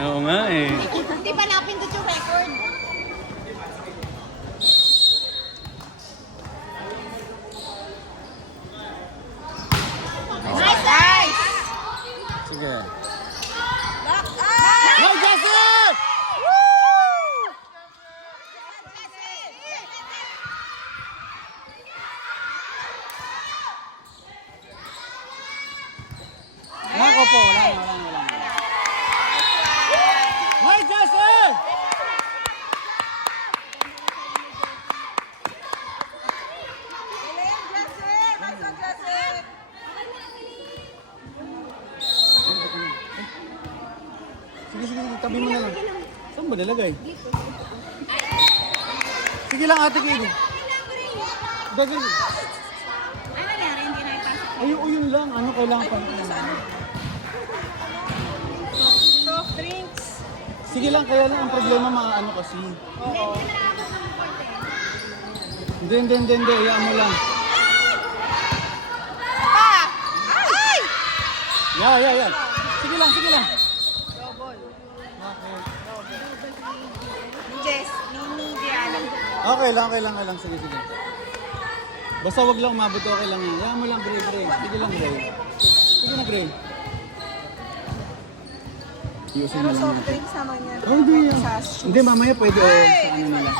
Oo nga eh. Hindi pa napindot yung record. Nice, nice! Sige. Back up! Go, Joseph! Nako po, wala na. Hi, Joseph! Sige, tabi mo na lang. Saan ba nilagay? Sige lang, ate Kini. Dagay. Ano nangyari? Hindi na ipasok. Ay, yun lang. Ano kailangan pa? Soft drinks. Sige lang, kaya lang ang problema maano kasi. Hindi. Hayaan mo lang. Pa! Ay! Yeah. Sige lang. Double. Jess, Nini, Diana. Okay lang. Sige. Basta wag lang umabot, okay lang yan. Hayaan mo lang, Gray. Sige lang, Gray. Sige na, Gray. Iusin na lang Soft natin. drinks naman yan. Oh, hindi yan. Hindi, mamaya pwede sa ano nila.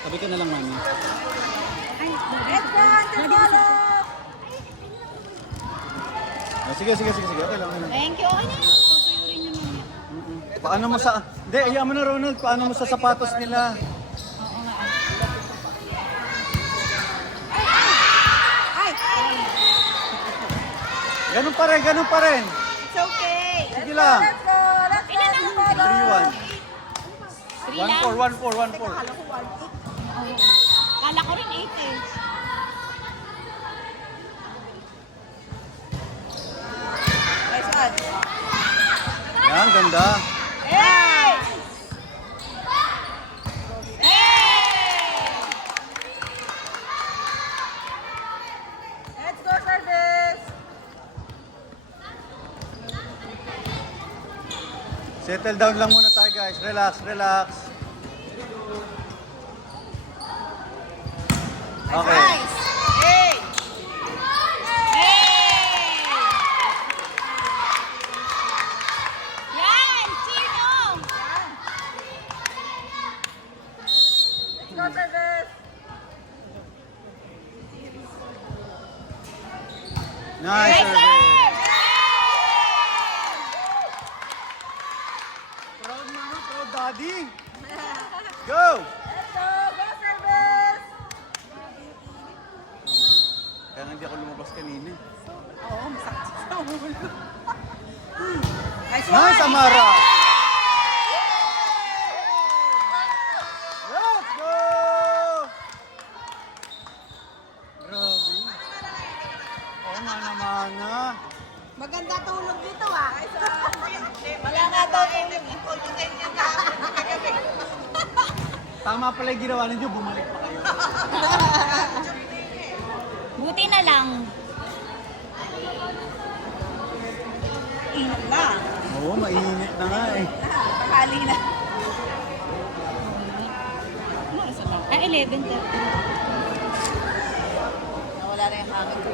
Sabi ka na lang, mami. Red one, develop! Oh, sige. Okay lang. Thank you. Okay na. Tutuyurin nyo naman. Paano mo sa... Hindi, hayaan mo na, Ronald. Paano mo sa sapatos nila? Oo nga. Ay! Ganun pa rin. It's okay. Sige lang. Let's go. 3-1. 1-4. Kala ko rin 8 eh. Nice one. Yan, ganda. Hey! Let's go, service! Settle down lang muna tayo, guys. Relax. Okay. Nice! Hey! Hey! Yan! Sino? Let's go, service! Nice. Yes, sir! Proud mama, proud daddy. Go! Let's go! Go, service! Kaya hindi ako lumabas kanina. Oo, masakit sa ulo. Nice Nice, Amara! Let's go! Grabe. Oo nga naman na. Maganda tulog dito ah. Wala nga daw tulog. Tama pala yung ginawa ninyo, bumalik pa kayo. Buti na lang. Init na. Oo, mainit na nga eh. Takali na. Ay, 11:30. Nawala na yung hangin ko.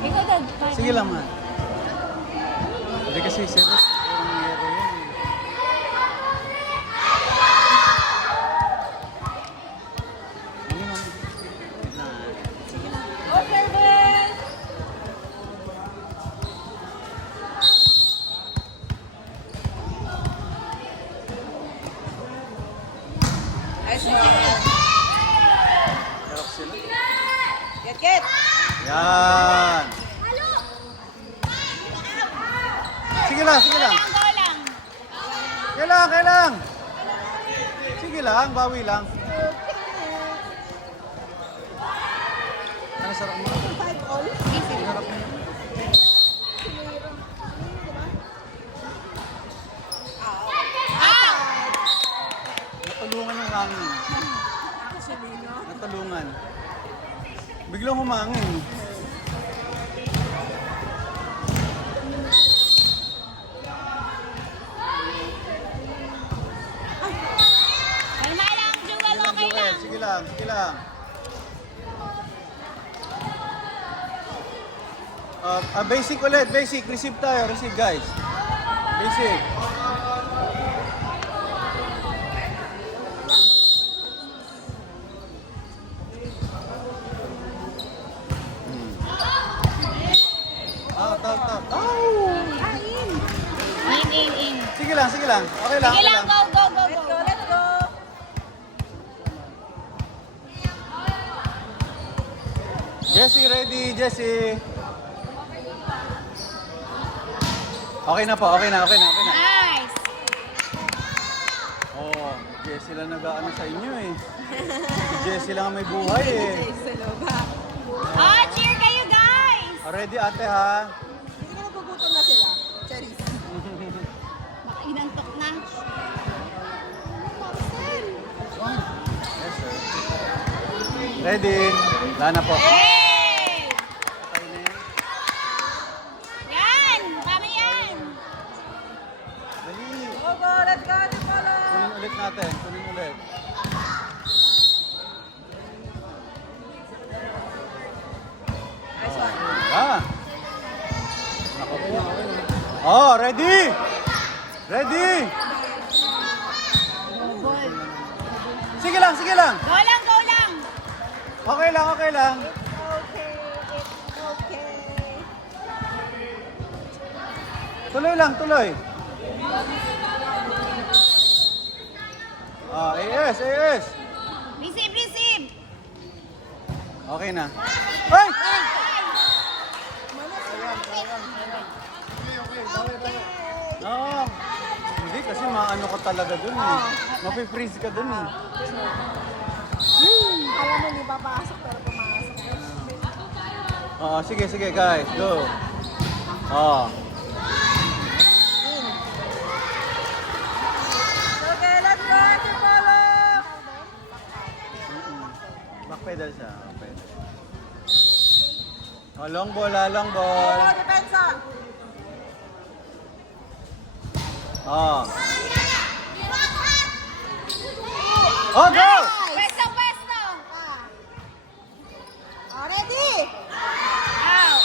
Ikaw, Dad. Sige lang, man. Hindi kasi, serious. Puro nangyari yan eh. Ano, mami? Go, service! Nice one. Harap sila. Get! Yan. Sige lang. Kailang. Sige lang, bawi lang. Ano sarap mo? 5 all? Sarap mo. Natulungan ng hangin. Natulungan. Biglang humangin. lang, sige lang. Basic ulit, basic. Receive tayo, receive guys. Basic. Tap. In. Sige lang, sige lang. Okay lang, Sige okay lang, lang. go. Let's go. Jessie, ready, Jessie. Okay na po, okay na. Nice. Oh, Jessie lang nag-aano sa inyo eh. Si Jessie lang ang may buhay eh. Oh, cheer kayo, guys. Ready ate ha? Hindi ka nagugutom na sila. Charis. Baka inantok na. Yes sir. Ready? Wala na po. Hey! Patay na yan. Yan! Tama yan! Dali. Let's go, Tipolo! Kunin ulit natin. Kunin ulit. Nice one. Ah. Ako po. Oh, ready? Ready? Sige lang, sige lang. Go lang! Okay lang, okay lang. Okay. Tuloy lang, tuloy. AS. Receive! Okay na. Ay! Oo. Hindi kasi maano ka talaga dun eh. Mapi-freeze ka dun eh. Alam mo, hindi papasok pero pumasok. Oo, sige guys, go. Oo. Okay, let's go, Tipolo! Backpedal siya. Backpedal. Oh, long ball. Depensa! Oh. Oh, go! Pwesto! Ready? Out!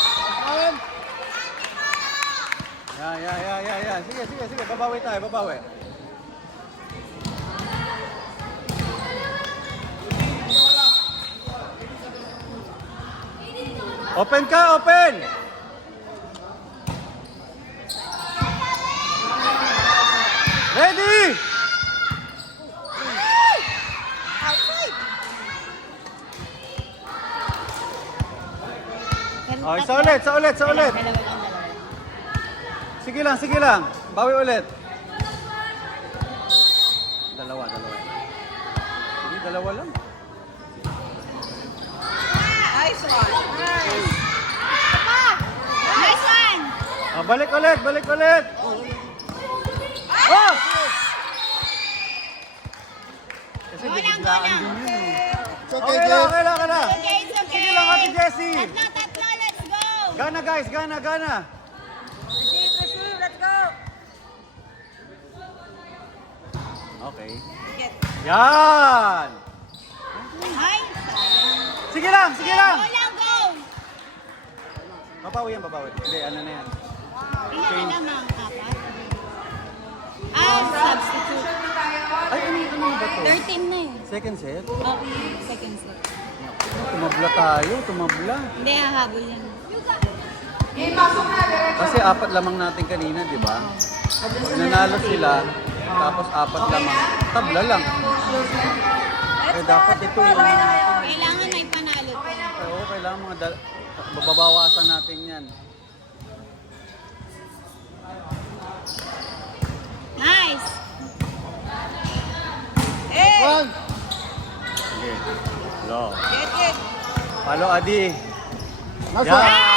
Yeah. Sige. Babawi tayo. Open ka, open! Ready! Outside! Oh, isa ulit. Sige lang. Bawi ulit. Dalawa. Sige, dalawa lang. Nice one! Nice one! Oh, balik ulit. Oh! Kasi biglaan din yun eh. Okay lang. Okay, it's okay! Sige lang, Ate Jessie. Tatlo, let's go! Gana guys, gana. Receive, let's go! Okay. Yan! Nice! Sige lang. Go lang, go! Babawi. Hindi, ano na yan. Ilan na naman, apat? Substitute. Ay, ano ba to? 13 na eh. Second set? Oh, second set. Tumabla tayo. Hindi, hahabol yan. Kasi apat lamang natin kanina, di ba? Nanalo sila, tapos apat lamang. Tabla lang. Eh, dapat ito yung... Kailangan may panalo to. Oo, kailangan babawasan natin yan. Nice! Sige. Hello. Get it! Follow, Adi. Ah!